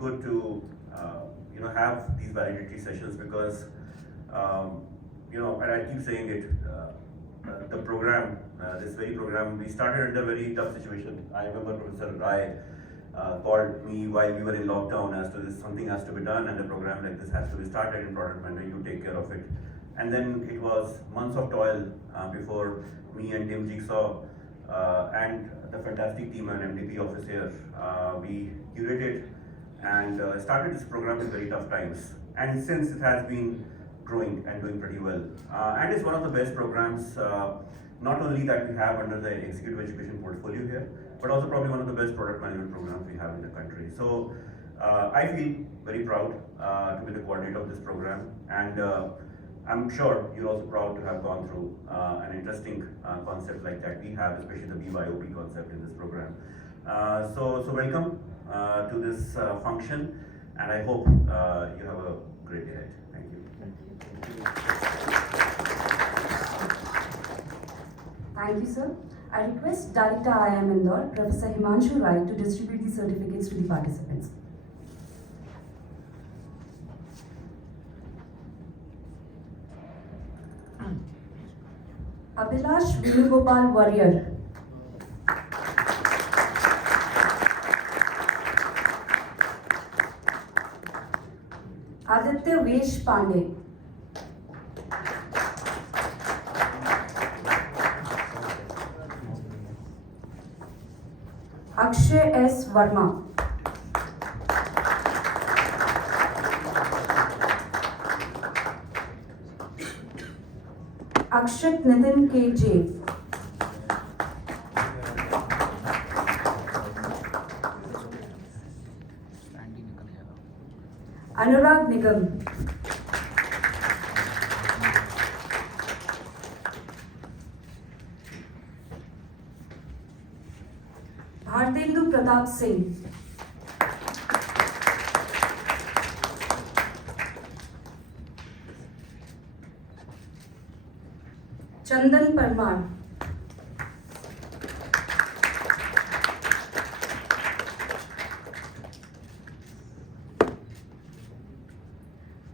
good to have these validatory sessions because and I keep saying it. The program, this very program, we started under a very tough situation. I remember Professor Rai called me while we were in lockdown as to this, something has to be done and a program like this has to be started in product management, you take care of it. And then it was months of toil before me and Tim Jigsaw and the fantastic team and MDP office here, we curated and started this program in very tough times. And since it has been growing and doing pretty well. And it's one of the best programs, not only that we have under the executive education portfolio here, but also probably one of the best product management programs we have in the country. So I feel very proud to be the coordinator of this program, and I'm sure you're also proud to have gone through an interesting concept like that we have, especially the BYOP concept in this program. So welcome to this function, and I hope you have a great day ahead. Thank you. Thank you, sir. I request Director IIM Indore, Professor Himanshu Rai, to distribute the certificates to the participants. Abhilash Venugopal Warrior. Aditya Vesh Pandey. Akshay S. Verma. Akshat Nitin K.J. Anurag Nigam. Bhartendu Pratap Singh. Chandan Parmar.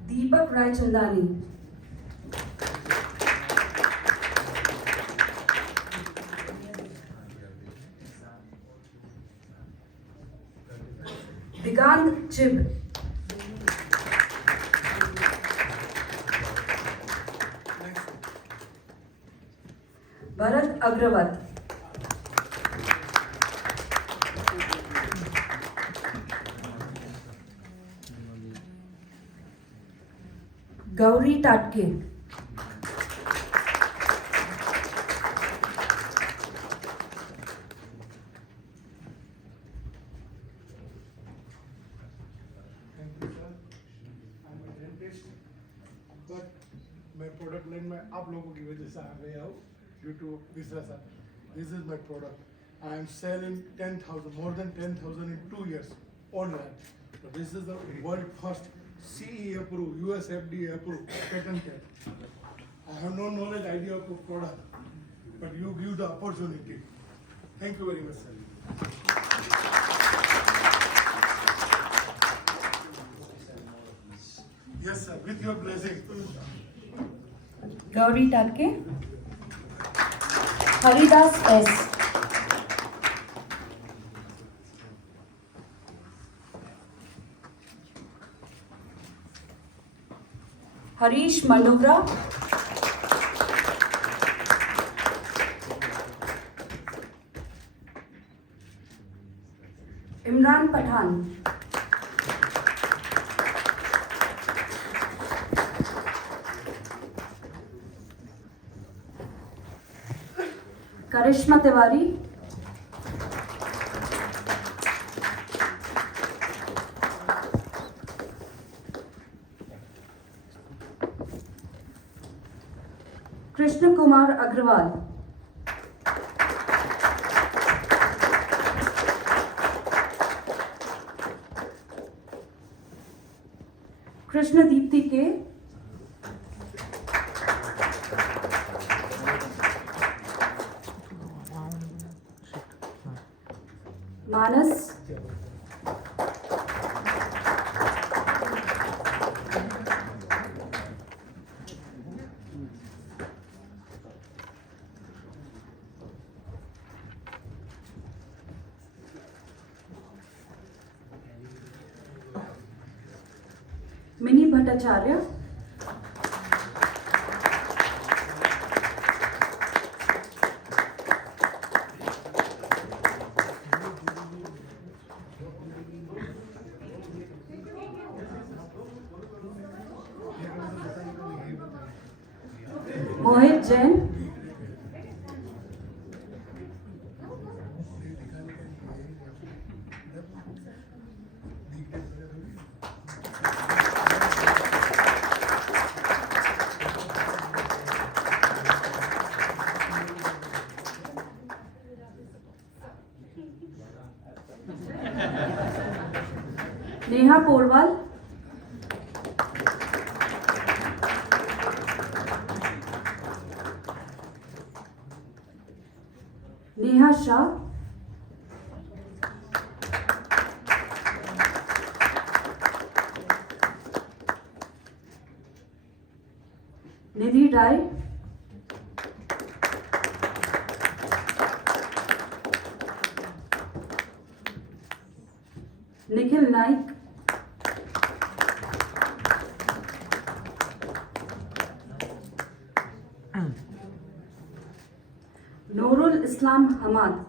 Deepak Rai Chandani. Digant Chib. Bharat Agrawat. Gauri Tatke. but my product line में आप लोगों की वजह से आ गया हूँ due to this reason. This is my product. I am selling 10,000, more than 10,000 in 2 years online. So this is the world first CE approved, US FDA approved, patented. I have no knowledge idea of the product, but you give the opportunity. Thank you very much, sir. Yes, sir, with your blessing. Gauri Tatke. Haridas S. Harish Mandogra. Imran Pathan. Karishma Tiwari. Krishna Kumar Agrawal. Krishna Deepti K. Manas. Mini Bhattacharya, Mohit Jain, Neha Porwal, Neha Shah, Nidhi Rai, Nikhil Naik, Nurul Islam Hamad,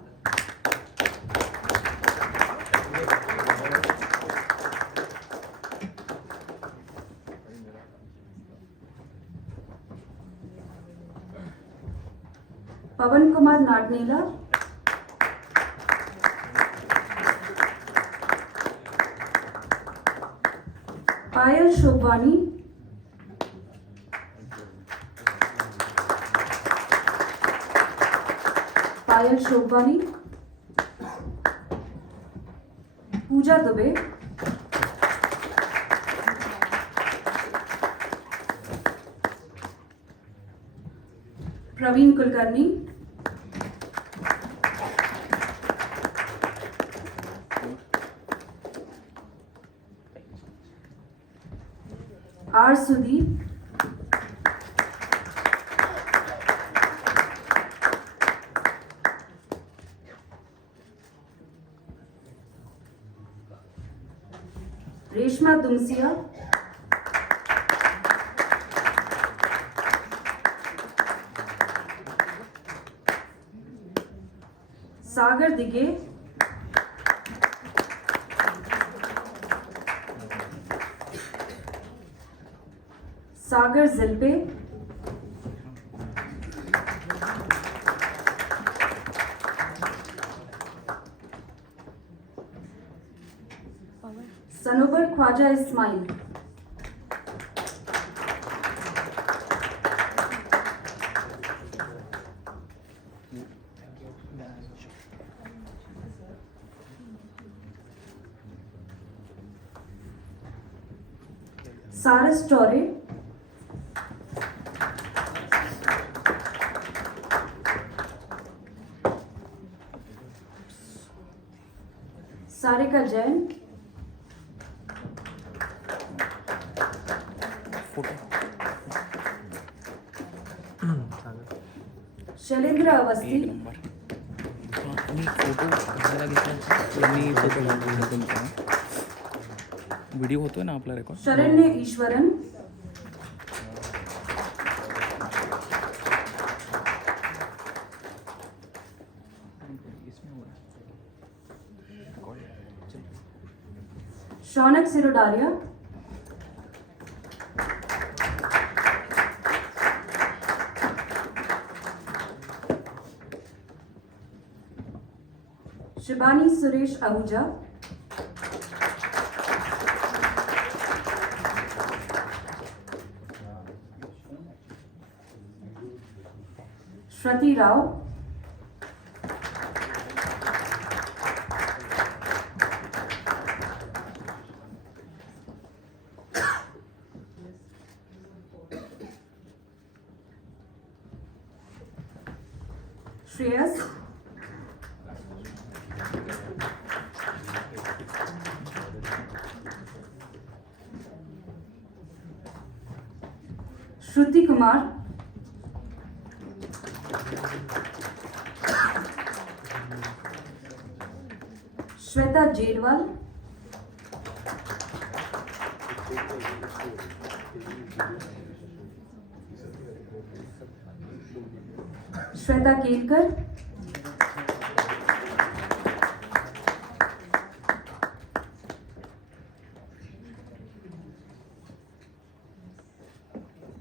Pavan Kumar Nadnila, Payal Shobhani, Payal Shobhani, Pooja Dubey, Praveen Kulkarni, R. Sudeep, Reshma Dumsia, Sagar Dige, Sagar Zilpe, Sanobar Khwaja Ismail, Saras Tore, Sarika Jain, Shailendra Awasthi, video होतोय ना आपला record. Sharanya Ishwaran, Shaunak Sirodaria, Shibani Suresh Ahuja, Shruti Rao, Shreyas, Shruti Kumar, Shweta Jerwal, Shweta Kelkar.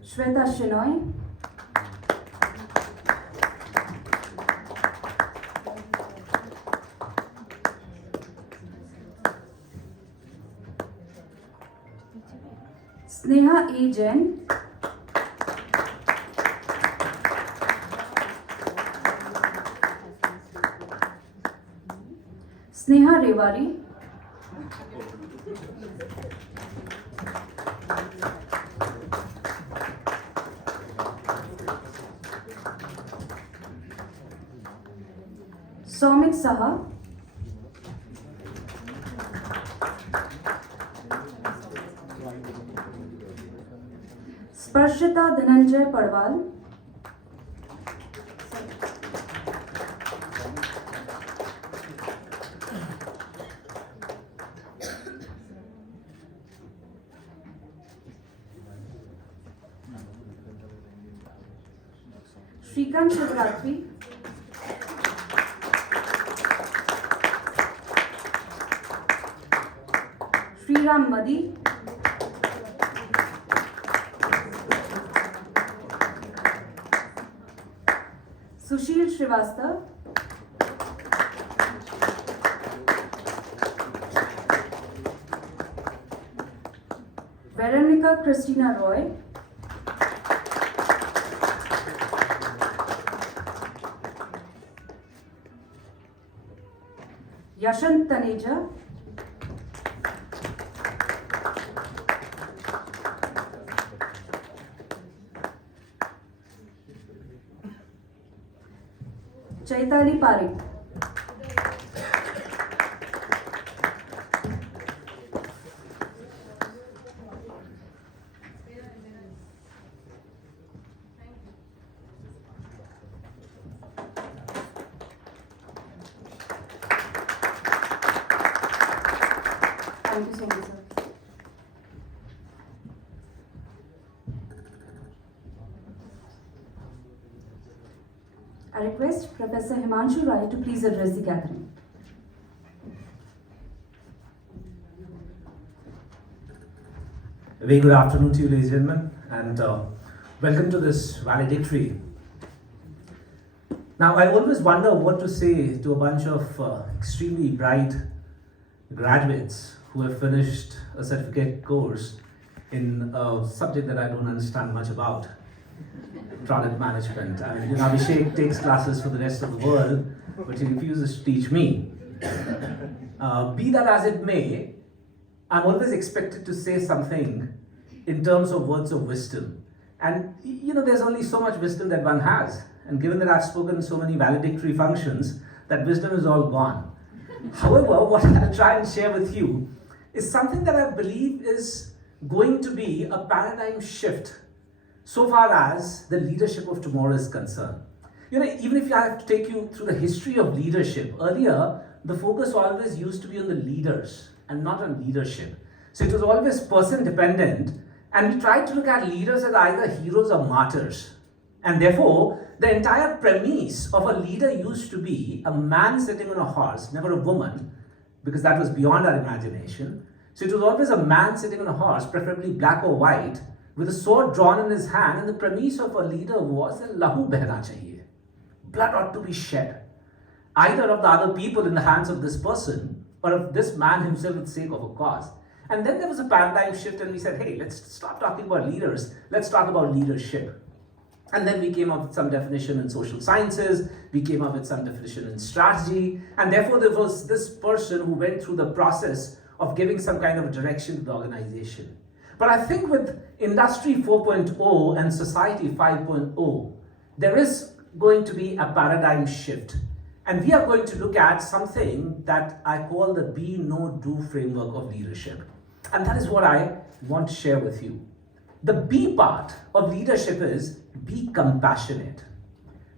Shweta Shenoy. Sneha A. Jain. Sneha Rewari. Soumik Saha. Sparshita Dhananjay Padwal. Shrikant Shivratri. Sriram Madi. Sushil Srivastav. Veronica Christina Roy. Yashant Taneja. Chaitali Parekh. Thank you so much, sir. I request Professor Himanshu Rai to please address the gathering. A very good afternoon to you, ladies and gentlemen, and welcome to this valedictory. Now, I always wonder what to say to a bunch of extremely bright graduates who have finished a certificate course in a subject that I don't understand much about, product management. I mean, Abhishek takes classes for the rest of the world, but he refuses to teach me. Be that as it may, I'm always expected to say something in terms of words of wisdom. And there's only so much wisdom that one has. And given that I've spoken in so many valedictory functions, that wisdom is all gone. However, what I'll try and share with you is something that I believe is going to be a paradigm shift so far as the leadership of tomorrow is concerned. Even if I have to take you through the history of leadership, earlier the focus always used to be on the leaders and not on leadership. So it was always person dependent, and we tried to look at leaders as either heroes or martyrs. And therefore, the entire premise of a leader used to be a man sitting on a horse, never a woman, because that was beyond our imagination. So it was always a man sitting on a horse, preferably black or white, with a sword drawn in his hand, and the premise of a leader was that lahu behna chahiye. Blood ought to be shed, either of the other people in the hands of this person, or of this man himself for the sake of a cause. And then there was a paradigm shift, and we said, hey, let's stop talking about leaders, let's talk about leadership. And then we came up with some definition in social sciences, we came up with some definition in strategy, and therefore there was this person who went through the process of giving some kind of a direction to the organization. But I think with Industry 4.0 and Society 5.0, there is going to be a paradigm shift. And we are going to look at something that I call the be, know, do framework of leadership. And that is what I want to share with you. The B part of leadership is be compassionate.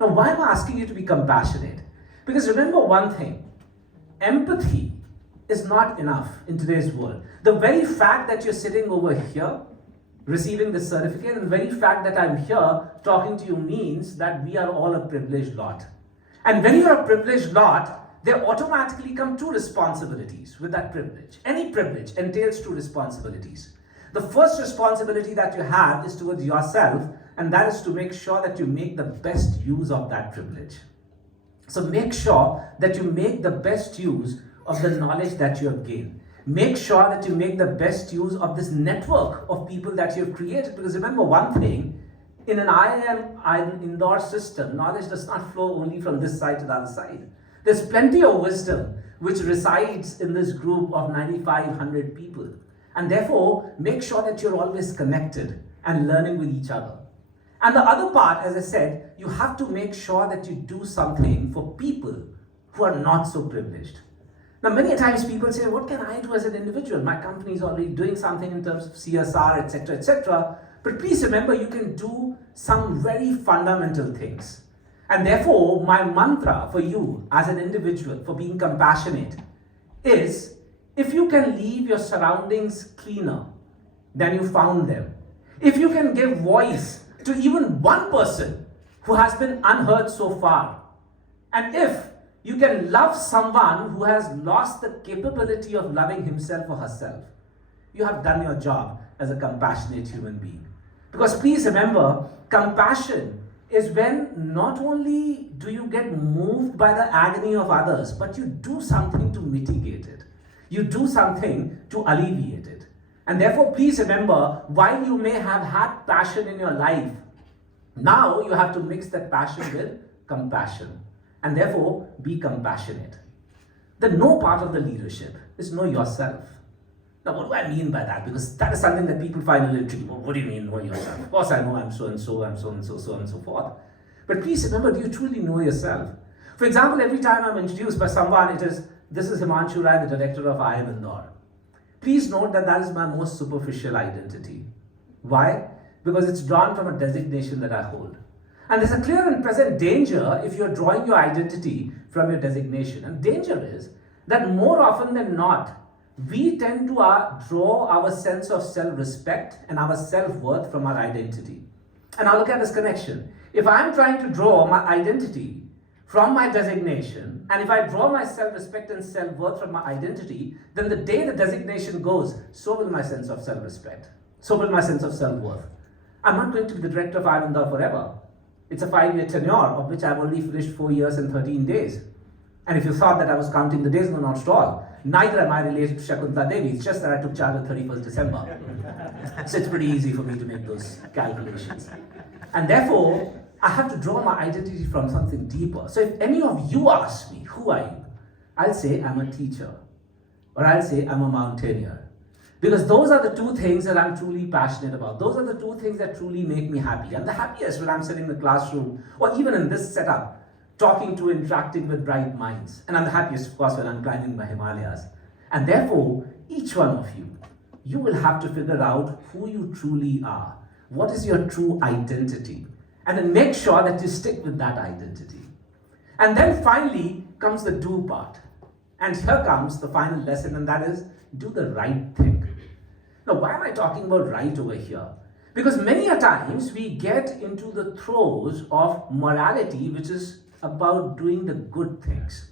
Now, why am I asking you to be compassionate? Because remember one thing, empathy is not enough in today's world. The very fact that you're sitting over here receiving this certificate, and the very fact that I'm here talking to you means that we are all a privileged lot. And when you're a privileged lot, there automatically come two responsibilities with that privilege. Any privilege entails two responsibilities. The first responsibility that you have is towards yourself, and that is to make sure that you make the best use of that privilege. So make sure that you make the best use of the knowledge that you have gained. Make sure that you make the best use of this network of people that you've created. Because remember one thing, in an IIM Indore system, knowledge does not flow only from this side to the other side. There's plenty of wisdom which resides in this group of 9,500 people. And therefore, make sure that you're always connected and learning with each other. And the other part, as I said, you have to make sure that you do something for people who are not so privileged. Now, many times people say, what can I do as an individual? My company is already doing something in terms of CSR, etc., etc. But please remember, you can do some very fundamental things. And therefore, my mantra for you as an individual for being compassionate is, if you can leave your surroundings cleaner than you found them, if you can give voice to even one person who has been unheard so far, and if you can love someone who has lost the capability of loving himself or herself, you have done your job as a compassionate human being. Because please remember, compassion is when not only do you get moved by the agony of others, but you do something to mitigate it. You do something to alleviate it. And therefore, please remember, while you may have had passion in your life, now you have to mix that passion with compassion. And therefore, be compassionate. The know part of the leadership is know yourself. Now, what do I mean by that? Because that is something that people find a little tricky. Well, what do you mean know yourself? Of course, I know I'm so and so, I'm so and so, so and so forth. But please remember, do you truly know yourself? For example, every time I'm introduced by someone, this is Himanshu Rai, the director of IIM Indore. Please note that that is my most superficial identity. Why? Because it's drawn from a designation that I hold. And there's a clear and present danger if you're drawing your identity from your designation. And danger is that more often than not, we tend to draw our sense of self-respect and our self-worth from our identity. And now look at this connection. If I'm trying to draw my identity from my designation, and if I draw my self-respect and self-worth from my identity, then the day the designation goes, so will my sense of self-respect. So will my sense of self-worth. I'm not going to be the director of IIM Indore forever. It's a 5-year tenure, of which I've only finished 4 years and 13 days. And if you thought that I was counting the days, no, not at all. Neither am I related to Shakuntala Devi. It's just that I took charge on 31st December. So it's pretty easy for me to make those calculations. And therefore, I have to draw my identity from something deeper. So if any of you ask me, who are you? I'll say I'm a teacher. Or I'll say I'm a mountaineer. Because those are the two things that I'm truly passionate about. Those are the two things that truly make me happy. I'm the happiest when I'm sitting in the classroom, or even in this setup, talking to, interacting with bright minds. And I'm the happiest, of course, when I'm climbing the Himalayas. And therefore, each one of you, you will have to figure out who you truly are. What is your true identity? And then make sure that you stick with that identity. And then finally comes the do part. And here comes the final lesson, and that is, do the right thing. Now, why am I talking about right over here? Because many a times we get into the throes of morality, which is about doing the good things.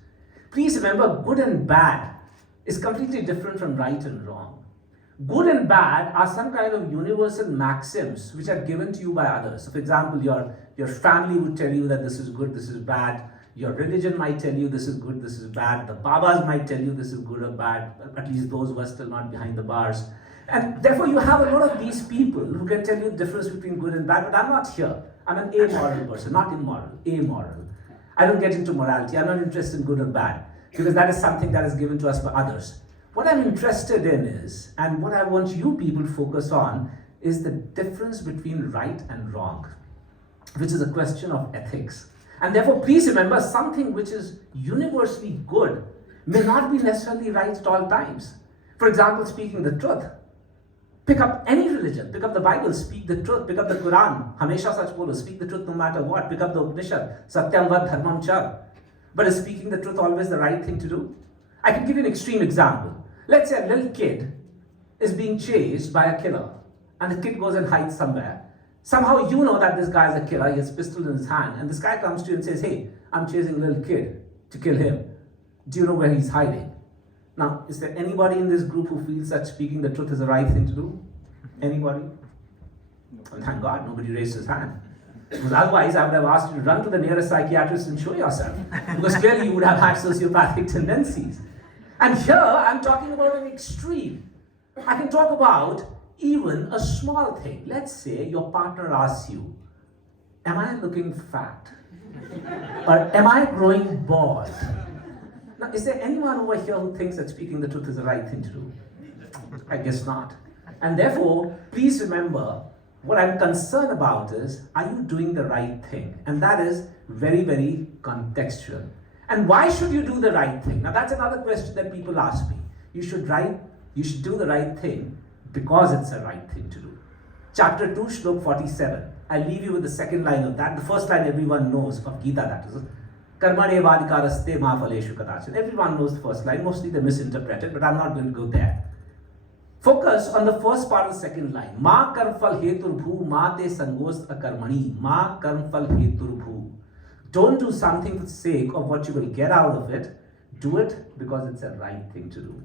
Please remember, good and bad is completely different from right and wrong. Good and bad are some kind of universal maxims which are given to you by others. So for example, your family would tell you that this is good, this is bad. Your religion might tell you this is good, this is bad. The Babas might tell you this is good or bad, at least those who are still not behind the bars. And therefore you have a lot of these people who can tell you the difference between good and bad, but I'm not here. I'm an amoral person, not immoral, amoral. I don't get into morality, I'm not interested in good or bad, because that is something that is given to us by others. What I'm interested in is, and what I want you people to focus on, is the difference between right and wrong, which is a question of ethics. And therefore, please remember, something which is universally good may not be necessarily right at all times. For example, speaking the truth. Pick up any religion, pick up the Bible, speak the truth, pick up the Quran, Hamesha sach bolo, speak the truth no matter what, pick up the Upanishad, Satyam vad dharmam char. But is speaking the truth always the right thing to do? I can give you an extreme example. Let's say a little kid is being chased by a killer, and the kid goes and hides somewhere. Somehow you know that this guy is a killer, he has a pistol in his hand, and this guy comes to you and says, hey, I'm chasing a little kid to kill him. Do you know where he's hiding? Now, is there anybody in this group who feels that speaking the truth is the right thing to do? Anybody? Well, thank God, nobody raised his hand. Because otherwise, I would have asked you to run to the nearest psychiatrist and show yourself. Because clearly you would have had sociopathic tendencies. And here, I'm talking about an extreme. I can talk about even a small thing. Let's say your partner asks you, am I looking fat? Or am I growing bald? Now, is there anyone over here who thinks that speaking the truth is the right thing to do? I guess not. And therefore, please remember, what I'm concerned about is, are you doing the right thing? And that is very, very contextual. And why should you do the right thing? Now, that's another question that people ask me. You should do the right thing because it's the right thing to do. Chapter 2, Shlok 47. I leave you with the second line of that. The first line everyone knows of Gita, that is Karmane vadikaraste ma phaleshu kadachan. Everyone knows the first line, mostly they misinterpret it, but I'm not going to go there. Focus on the first part of the second line. Ma karm phal hetur bhu ma te sangost akarmani. Ma karm phal hetur bhu. Don't do something for the sake of what you will get out of it. Do it because it's the right thing to do.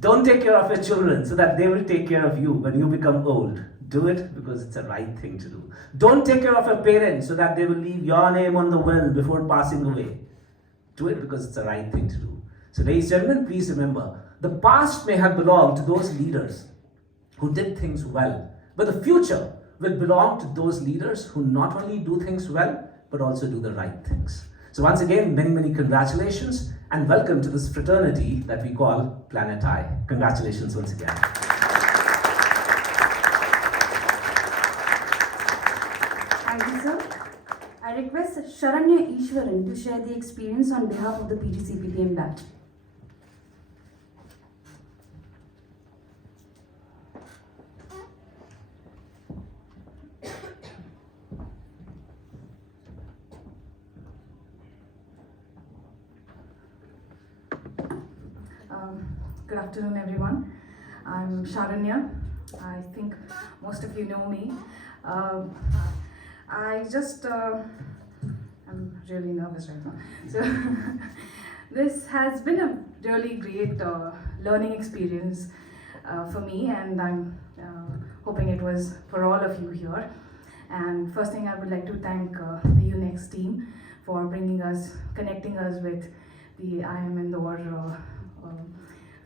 Don't take care of your children so that they will take care of you when you become old. Do it because it's the right thing to do. Don't take care of your parents so that they will leave your name on the will before passing away. Do it because it's the right thing to do. So ladies and gentlemen, please remember, the past may have belonged to those leaders who did things well, but the future will belong to those leaders who not only do things well, but also do the right things. So once again, many, many congratulations and welcome to this fraternity that we call Planet I. Congratulations once again. Thank you, sir. I request Sharanya Ishwaran to share the experience on behalf of the PGCPTM batch. Good afternoon, everyone. I'm Sharanya. I think most of you know me. I'm really nervous right now. So this has been a really great learning experience for me, and I'm hoping it was for all of you here. And first thing, I would like to thank the UNEX team for connecting us with the IIM Indore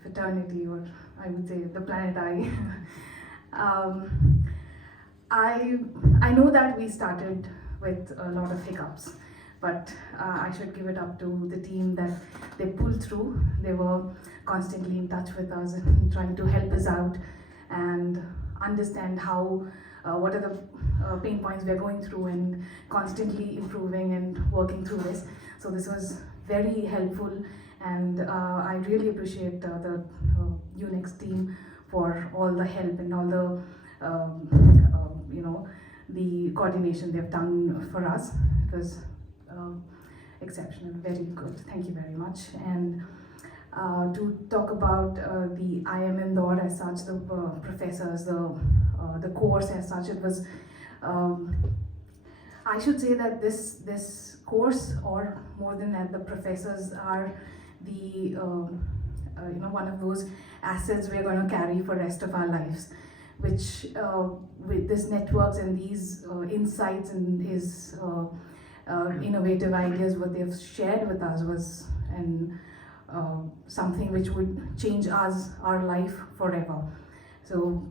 fraternity, or I would say the Planet I. I know that we started with a lot of hiccups, but I should give it up to the team that they pulled through. They were constantly in touch with us and trying to help us out and understand how what are the pain points we're going through, and constantly improving and working through this. So this was very helpful, and I really appreciate the UNEX team for all the help and all the the coordination they've done for us. It was exceptional, very good. Thank you very much. And to talk about the IIM Indore as such, the professors, the course as such, it was. I should say that this course, or more than that, the professors are the one of those assets we're going to carry for the rest of our lives, which with this networks and these insights and his innovative ideas, what they've shared with us was something which would change our life forever. So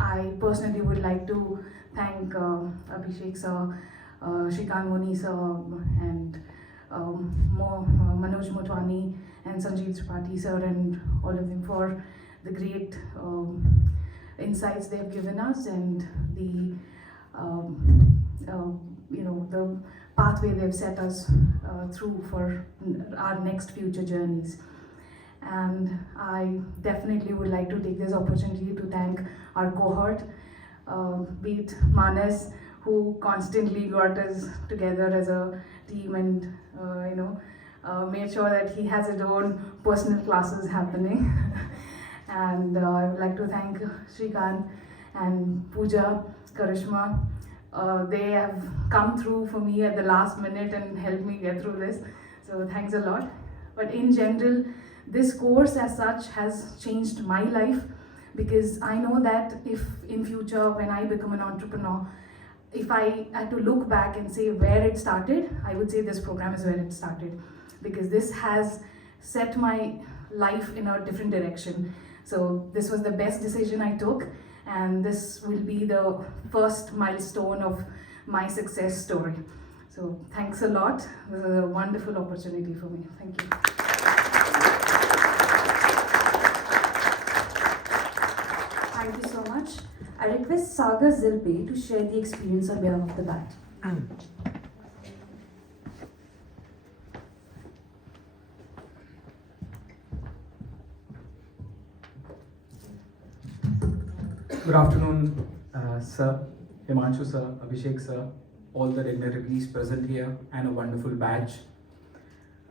I personally would like to thank Abhishek sir, Shrikant Moni sir, and Manoj Motwani and Sanjeev Tripathi sir, and all of them for the great insights they've given us, and the the pathway they've set us through for our next future journeys. And I definitely would like to take this opportunity to thank our cohort, be it Manas, who constantly got us together as a team, and made sure that he has his own personal classes happening. And I would like to thank Shrikant and Pooja, Karishma. They have come through for me at the last minute and helped me get through this. So thanks a lot. But in general, this course as such has changed my life, because I know that if in future when I become an entrepreneur, if I had to look back and say where it started, I would say this program is where it started, because this has set my life in a different direction. So this was the best decision I took, and this will be the first milestone of my success story. So thanks a lot. This is a wonderful opportunity for me. Thank you. Thank you so much. I request Sagar Zilpe to share the experience on behalf of the batch. Good afternoon, sir, Himanshu sir, Abhishek sir, all the dignitaries present here, and a wonderful badge.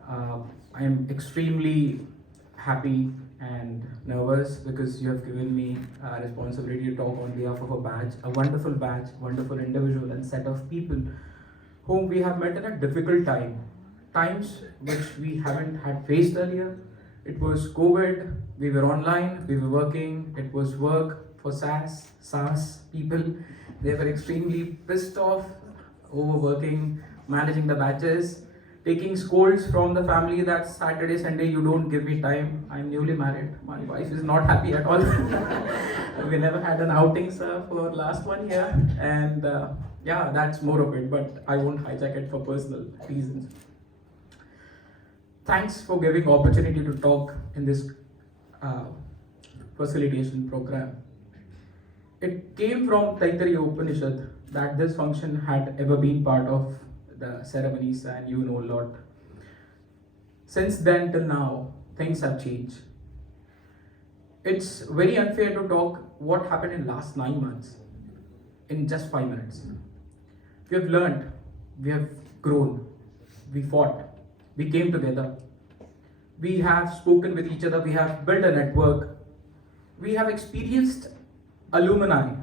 I am extremely happy and nervous because you have given me a responsibility to talk on behalf of a wonderful individual and set of people whom we have met in a difficult times which we haven't had faced earlier. It was COVID, we were online, we were working, it was work for SaaS people. They were extremely pissed off, overworking, managing the batches, taking scolds from the family that Saturday, Sunday you don't give me time. I'm newly married. My wife is not happy at all. We never had an outing, sir, for last 1 year. And yeah, that's more of it, but I won't hijack it for personal reasons. Thanks for giving opportunity to talk in this facilitation program. It came from Taittiriya Upanishad that this function had ever been part of the ceremonies, and you know a lot. Since then till now, things have changed. It's very unfair to talk what happened in last 9 months in just 5 minutes. We have learned, we have grown, we fought, we came together. We have spoken with each other, we have built a network, we have experienced alumni,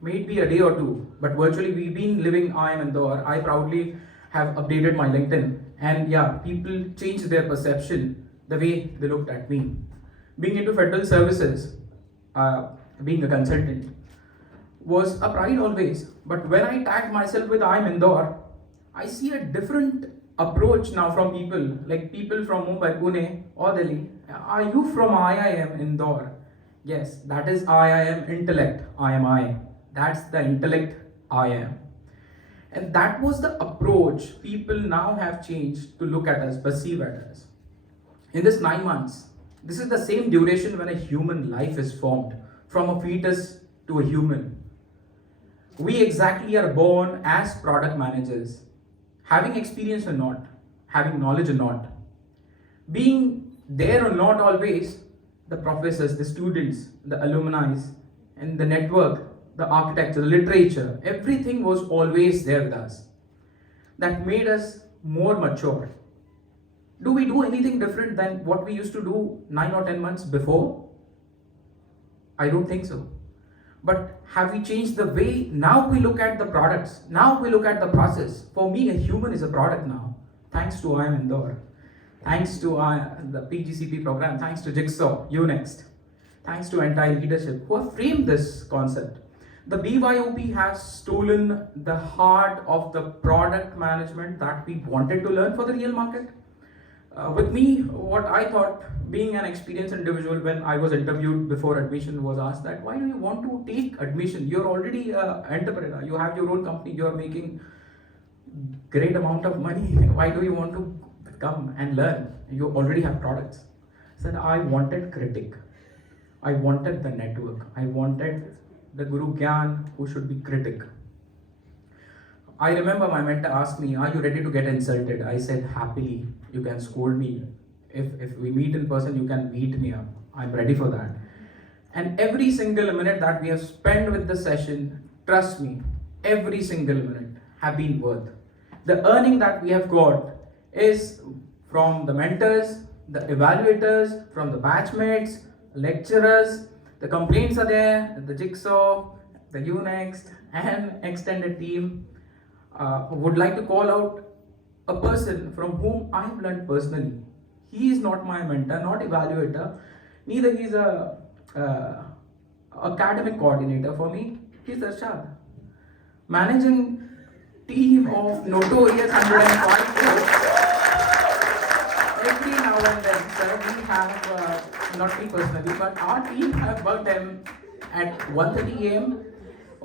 maybe a day or two, but virtually we've been living IIM Indore. I proudly have updated my LinkedIn, and yeah, people changed their perception, the way they looked at me. Being into federal services, being a consultant, was a pride always, but when I tagged myself with IIM Indore, I see a different approach now from people, like people from Mumbai, Pune or Delhi. Are you from IIM Indore? Yes, that is IIM intellect, IMI. That's the intellect I am. And that was the approach people now have changed to look at us, perceive at us. In this 9 months, this is the same duration when a human life is formed, from a fetus to a human. We exactly are born as product managers, having experience or not, having knowledge or not, being there or not always. The professors, the students, the alumni, and the network, the architecture, the literature, everything was always there with us. That made us more mature. Do we do anything different than what we used to do 9 or 10 months before? I don't think so. But have we changed the way now we look at the products? Now we look at the process. For me, a human is a product now, thanks to IIM Indore. Thanks to the PGCP program, thanks to Jigsaw, Unext, thanks to entire leadership who have framed this concept. The BYOP has stolen the heart of the product management that we wanted to learn for the real market. With me, what I thought, being an experienced individual, when I was interviewed before admission, was asked that why do you want to take admission? You're already an entrepreneur, you have your own company, you're making great amount of money. Why do you want to come and learn? You already have products. I said I wanted critic. I wanted the network. I wanted the Guru Gyan who should be critic. I remember my mentor asked me, are you ready to get insulted? I said, happily, you can scold me. If we meet in person, you can beat me up. I'm ready for that. And every single minute that we have spent with the session, trust me, every single minute have been worth. The earning that we have got is from the mentors, the evaluators, from the batchmates, lecturers. The complaints are there, the jigsaw, the UNext, and extended team. Would like to call out a person from whom I have learned personally. He is not my mentor, not evaluator, neither he is a academic coordinator for me. He's Arshad. Managing team of notorious 105 crores. Every now and then, sir, we have, not me personally, but our team have worked them at 1:30 a.m.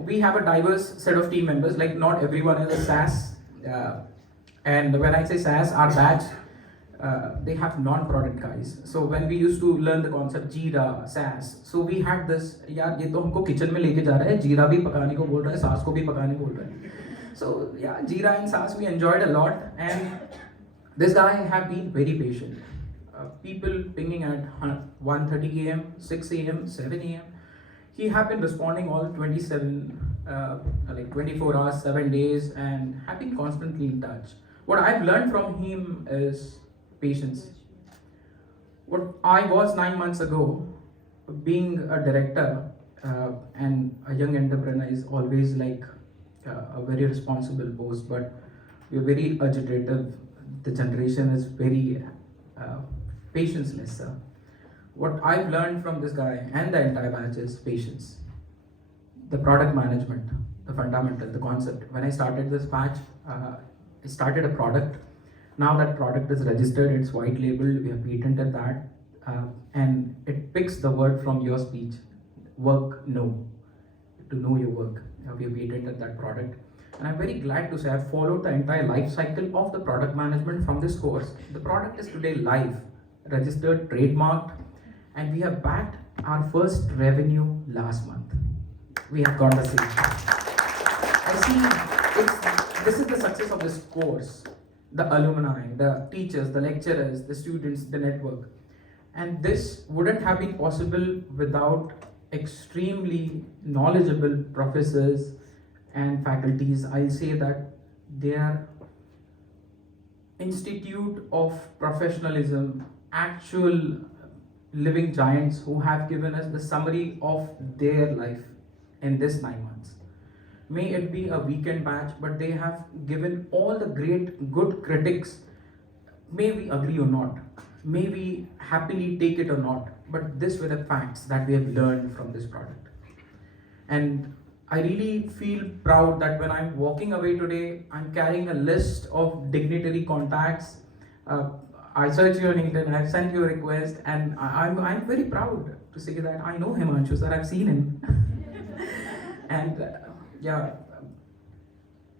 We have a diverse set of team members, like not everyone is a SAS. And when I say SAS, our batch, they have non-product guys. So when we used to learn the concept Jira, SAS, so we had this, यार ये तो हमको kitchen में लेके जा रहा है, Jira भी पकाने को बोल रहा है, SAS को भी पकाने बोल रहा है. So yeah, Jira and SAS we enjoyed a lot, and this guy have been very patient. People pinging at 1:30 a.m., 6 a.m., 7 a.m. He have been responding all 24 hours, 7 days, and have been constantly in touch. What I've learned from him is patience. What I was 9 months ago, being a director and a young entrepreneur is always like a very responsible post, but we're very agitative. The generation is very patience-less, sir. What I've learned from this guy and the entire batch is patience. The product management, the fundamental, the concept. When I started this batch, I started a product. Now that product is registered, it's white labeled, we have patented that, and it picks the word from your speech. Work, know. To know your work. We have patented that product. And I'm very glad to say I've followed the entire life cycle of the product management from this course. The product is today live, registered, trademarked, and we have backed our first revenue last month. We have got the same. I see this is the success of this course. The alumni, the teachers, the lecturers, the students, the network. And this wouldn't have been possible without extremely knowledgeable professors and faculties. I'll say that they are institute of professionalism, actual living giants who have given us the summary of their life in this 9 months. May it be a weekend batch, but they have given all the great good critics. May we agree or not, may we happily take it or not, but these were the facts that we have learned from this product. And I really feel proud that when I'm walking away today, I'm carrying a list of dignitary contacts. I searched your LinkedIn, I've sent you a request, and I'm very proud to say that I know Himanshu sir, I've seen him. And yeah,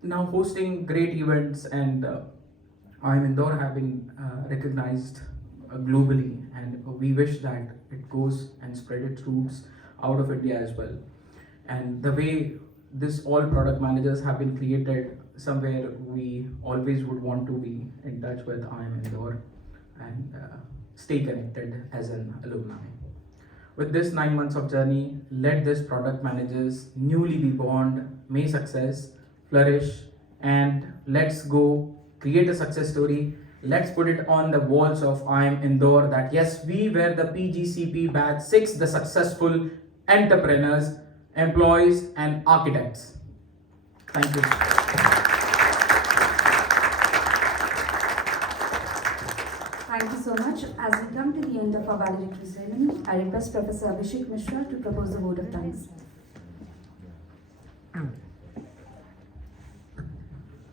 now hosting great events, and IIM Indore have been recognized globally, and we wish that it goes and spread its roots out of India as well. And the way this all product managers have been created, somewhere we always would want to be in touch with IIM Indore and stay connected as an alumni. With this 9 months of journey, let this product managers newly be born, may success, flourish, and let's go create a success story. Let's put it on the walls of IIM Indore that yes, we were the PGCP batch 6, the successful entrepreneurs, employees, and architects. Thank you. Thank you so much. As we come to the end of our valedictory ceremony, I request Professor Abhishek Mishra to propose the vote of thanks.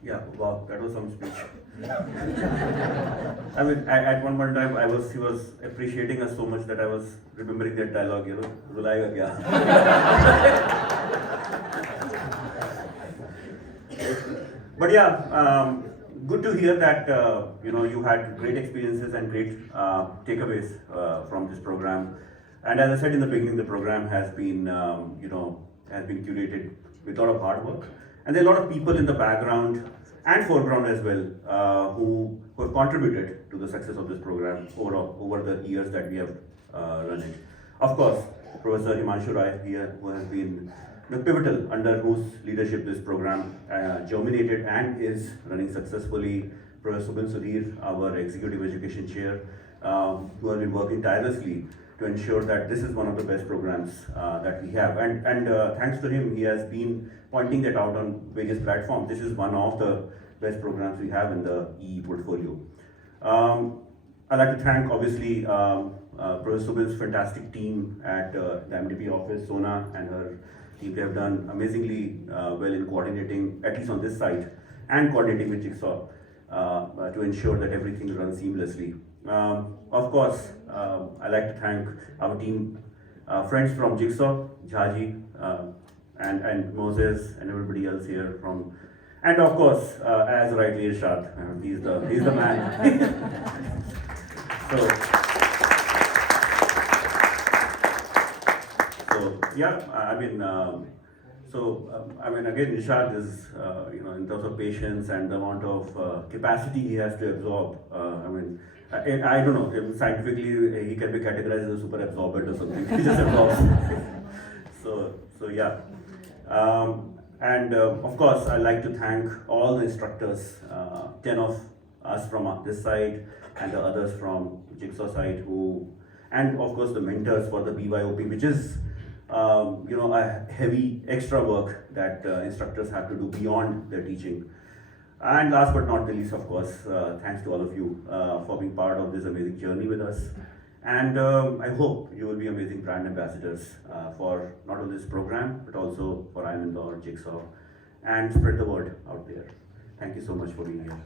Yeah, wow, that was some speech. I mean, at one point in time, he was appreciating us so much that I was remembering that dialogue, Rulayega kya? But yeah, good to hear that, you had great experiences and great takeaways from this program. And as I said in the beginning, the program has been, has been curated with a lot of hard work. And there are a lot of people in the background and foreground as well who have contributed to the success of this program over the years that we have run it. Of course, Professor Himanshu Rai here, who has been the pivotal under whose leadership this program germinated and is running successfully. Professor Subin Sudhir, our Executive Education Chair, who have been working tirelessly to ensure that this is one of the best programs that we have. And thanks to him, he has been pointing that out on various platforms. This is one of the best programs we have in the EE portfolio. I'd like to thank, obviously, Professor Subin's fantastic team at the MDP office, Sona and her team. They have done amazingly well in coordinating, at least on this side, and coordinating with Jigsaw to ensure that everything runs seamlessly. Of course, I'd like to thank our team, friends from Jigsaw, Jhaji, and Moses, and everybody else here from, and of course, as rightly Irshad, he's the man. So yeah, I mean, again, Irshad is, in terms of patience and the amount of capacity he has to absorb. I don't know, scientifically he can be categorized as a super absorbent or something. He just absorbs. So yeah. And of course, I'd like to thank all the instructors, 10 of us from this side and the others from Jigsaw side, and of course the mentors for the BYOP, which is a heavy extra work that instructors have to do beyond their teaching. And last but not the least, of course, thanks to all of you for being part of this amazing journey with us. And I hope you will be amazing brand ambassadors for not only this program, but also for IIM Indore, Jigsaw, and spread the word out there. Thank you so much for being here.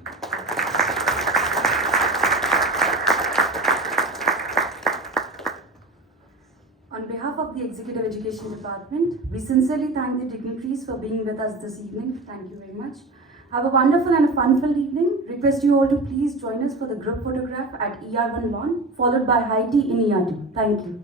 On behalf of the Executive Education Department, we sincerely thank the dignitaries for being with us this evening. Thank you very much. Have a wonderful and a fun-filled evening. Request you all to please join us for the group photograph at ER1 lawn, followed by high tea in ER2. Thank you.